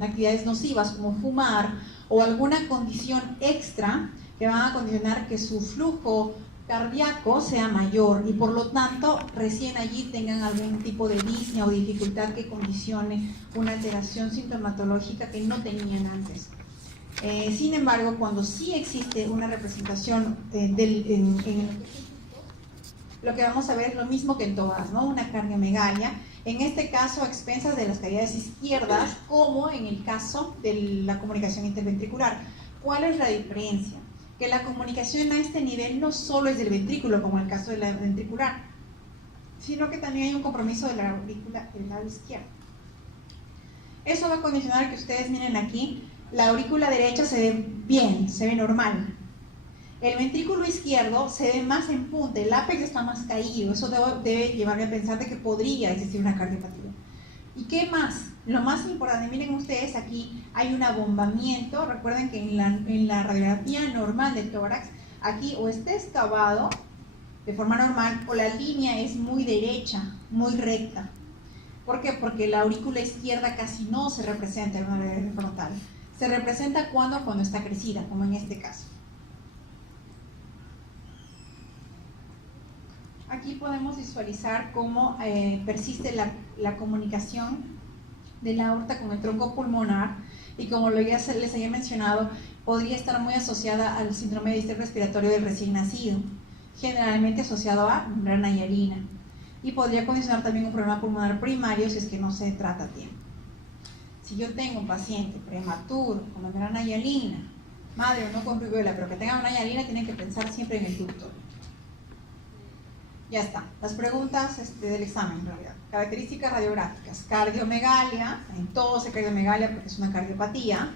actividades nocivas como fumar o alguna condición extra que van a condicionar que su flujo cardíaco sea mayor y por lo tanto recién allí tengan algún tipo de disnea o dificultad que condicione una alteración sintomatológica que no tenían antes. Sin embargo, cuando sí existe una representación lo que vamos a ver es lo mismo que en todas, ¿no? Una cardiomegalia, en este caso a expensas de las cavidades izquierdas, como en el caso de la comunicación interventricular. ¿Cuál es la diferencia? Que la comunicación a este nivel no solo es del ventrículo, como en el caso de la ventricular, sino que también hay un compromiso de la aurícula del lado izquierdo. Eso va a condicionar que ustedes miren aquí, la aurícula derecha se ve bien, se ve normal. El ventrículo izquierdo se ve más en punta, el ápex está más caído, eso debe llevarme a pensar de que podría existir una cardiopatía. ¿Y qué más? Lo más importante, miren ustedes aquí hay un abombamiento, recuerden que en la radiografía normal del tórax, aquí o está excavado de forma normal o la línea es muy derecha, muy recta. ¿Por qué? Porque la aurícula izquierda casi no se representa en una radiografía frontal. Se representa cuando está crecida, como en este caso. Aquí podemos visualizar cómo persiste la comunicación de la aorta con el tronco pulmonar y como les había mencionado, podría estar muy asociada al síndrome de distrés respiratorio del recién nacido, generalmente asociado a membrana hialina, y podría condicionar también un problema pulmonar primario si es que no se trata a tiempo. Si yo tengo un paciente prematuro con membrana hialina, madre o no con rubiola, pero que tenga membrana hialina, tienen que pensar siempre en el ducto. Ya está, las preguntas del examen en realidad. Características radiográficas, cardiomegalia, en todo se cardiomegalia porque es una cardiopatía,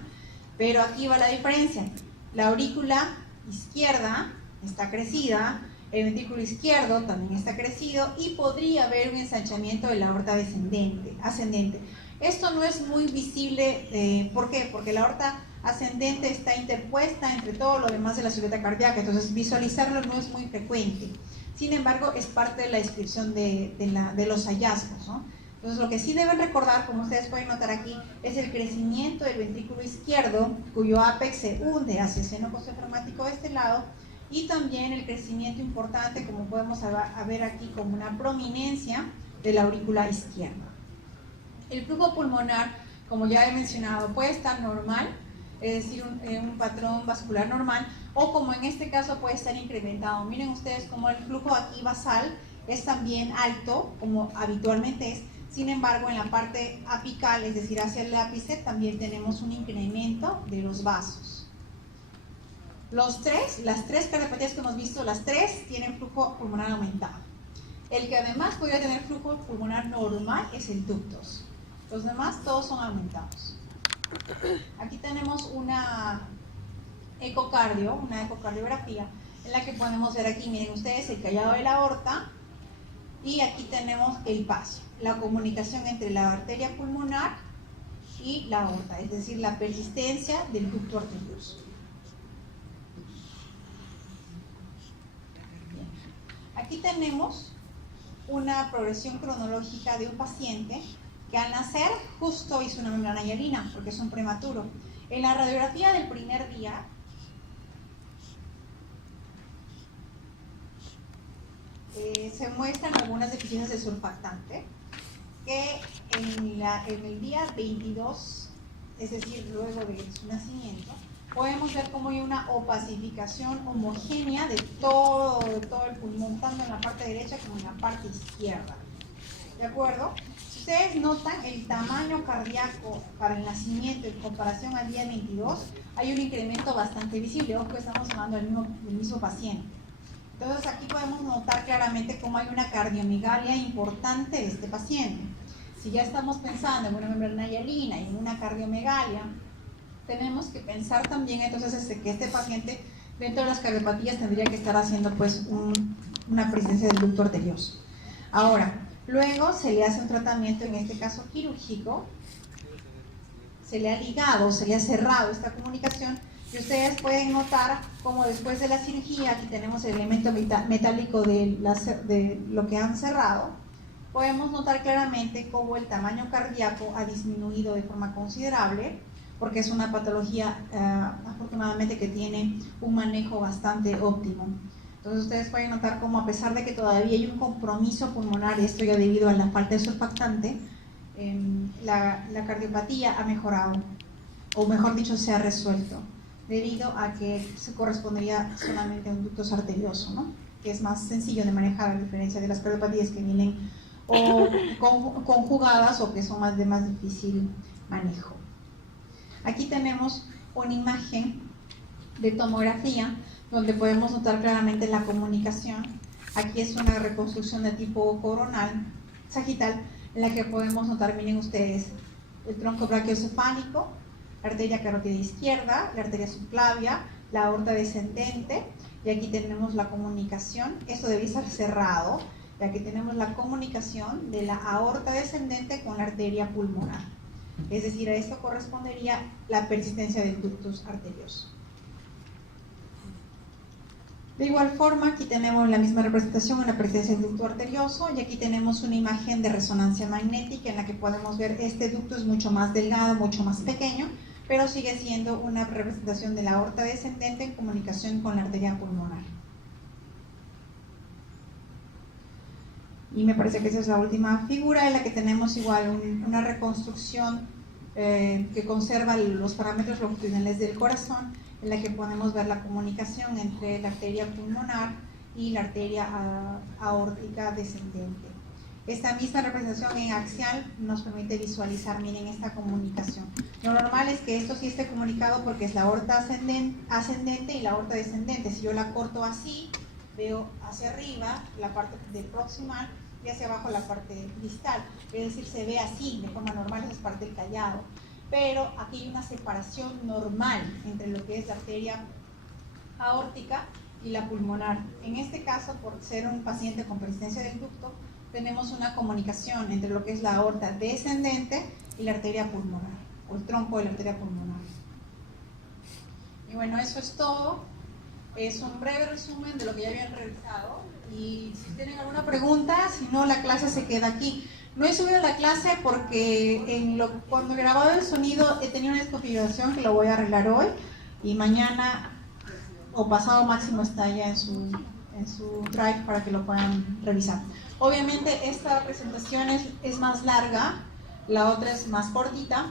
pero aquí va la diferencia. La aurícula izquierda está crecida, el ventrículo izquierdo también está crecido y podría haber un ensanchamiento de la aorta ascendente. Esto no es muy visible, ¿por qué? Porque la aorta ascendente está interpuesta entre todo lo demás de la silueta cardíaca, entonces visualizarlo no es muy frecuente. Sin embargo, es parte de la descripción de los hallazgos, ¿no? Entonces, lo que sí deben recordar, como ustedes pueden notar aquí, es el crecimiento del ventrículo izquierdo, cuyo ápex se hunde hacia el seno costosofragmático de este lado, y también el crecimiento importante, como podemos ver aquí, como una prominencia de la aurícula izquierda. El flujo pulmonar, como ya he mencionado, puede estar normal, es decir, un patrón vascular normal, o como en este caso puede estar incrementado. Miren ustedes como el flujo aquí basal es también alto, como habitualmente es. Sin embargo, en la parte apical, es decir, hacia el ápice, también tenemos un incremento de los vasos. Las tres cardiopatías que hemos visto, las tres tienen flujo pulmonar aumentado. El que además podría tener flujo pulmonar normal es el ductus. Los demás todos son aumentados. Aquí tenemos una ecocardiografía en la que podemos ver aquí, miren ustedes, el callado de la aorta y aquí tenemos el paso, la comunicación entre la arteria pulmonar y la aorta, es decir, la persistencia del ducto arterioso. Bien. Aquí tenemos una progresión cronológica de un paciente que al nacer justo hizo una membrana hialina porque es un prematuro. En la radiografía del primer día se muestran algunas deficiencias de surfactante que en el día 22, es decir, luego de su nacimiento, podemos ver cómo hay una opacificación homogénea de todo el pulmón, tanto en la parte derecha como en la parte izquierda. ¿De acuerdo? Si ustedes notan el tamaño cardíaco para el nacimiento en comparación al día 22, hay un incremento bastante visible. Ojo, estamos hablando del mismo paciente. Entonces aquí podemos notar claramente cómo hay una cardiomegalia importante de este paciente. Si ya estamos pensando en una membrana hialina y en una cardiomegalia, tenemos que pensar también entonces que este paciente dentro de las cardiopatías tendría que estar haciendo pues una presencia del ducto arterioso. Ahora, luego se le hace un tratamiento, en este caso quirúrgico, se le ha ligado, se le ha cerrado esta comunicación y ustedes pueden notar como después de la cirugía, aquí tenemos el elemento metálico de lo que han cerrado, podemos notar claramente cómo el tamaño cardíaco ha disminuido de forma considerable, porque es una patología afortunadamente que tiene un manejo bastante óptimo. Entonces ustedes pueden notar cómo a pesar de que todavía hay un compromiso pulmonar, esto ya debido a la falta de surfactante, la cardiopatía ha mejorado, o mejor dicho, se ha resuelto, debido a que se correspondería solamente a un ducto arterioso, ¿no? Que es más sencillo de manejar, a diferencia de las cardiopatías que vienen o conjugadas o que son de más difícil manejo. Aquí tenemos una imagen de tomografía donde podemos notar claramente la comunicación. Aquí es una reconstrucción de tipo coronal, sagital, en la que podemos notar, miren ustedes, el tronco brachiocefálico, la arteria carótida izquierda, la arteria subclavia, la aorta descendente, y aquí tenemos la comunicación. Esto debe estar cerrado, y aquí tenemos la comunicación de la aorta descendente con la arteria pulmonar. Es decir, a esto correspondería la persistencia del ductus arterioso. De igual forma, aquí tenemos la misma representación en la presencia del ducto arterioso y aquí tenemos una imagen de resonancia magnética en la que podemos ver este ducto es mucho más delgado, mucho más pequeño, pero sigue siendo una representación de la aorta descendente en comunicación con la arteria pulmonar. Y me parece que esa es la última figura en la que tenemos igual una reconstrucción que conserva los parámetros longitudinales del corazón, en la que podemos ver la comunicación entre la arteria pulmonar y la arteria aórtica descendente. Esta misma representación en axial nos permite visualizar, miren, esta comunicación. Lo normal es que esto sí esté comunicado porque es la aorta ascendente y la aorta descendente. Si yo la corto así, veo hacia arriba la parte del proximal y hacia abajo la parte distal. Es decir, se ve así, de forma normal, esa es parte del callado. Pero aquí hay una separación normal entre lo que es la arteria aórtica y la pulmonar. En este caso, por ser un paciente con persistencia del ducto, tenemos una comunicación entre lo que es la aorta descendente y la arteria pulmonar, o el tronco de la arteria pulmonar. Y bueno, eso es todo. Es un breve resumen de lo que ya habían realizado. Y si tienen alguna pregunta, si no, la clase se queda aquí. No he subido la clase porque cuando he grabado el sonido he tenido una desconfiguración que lo voy a arreglar hoy y mañana o pasado máximo está ya en su drive para que lo puedan revisar. Obviamente esta presentación es más larga, la otra es más cortita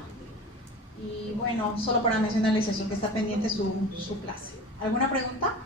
y bueno, solo para mencionarles eso, que está pendiente su clase. ¿Alguna pregunta?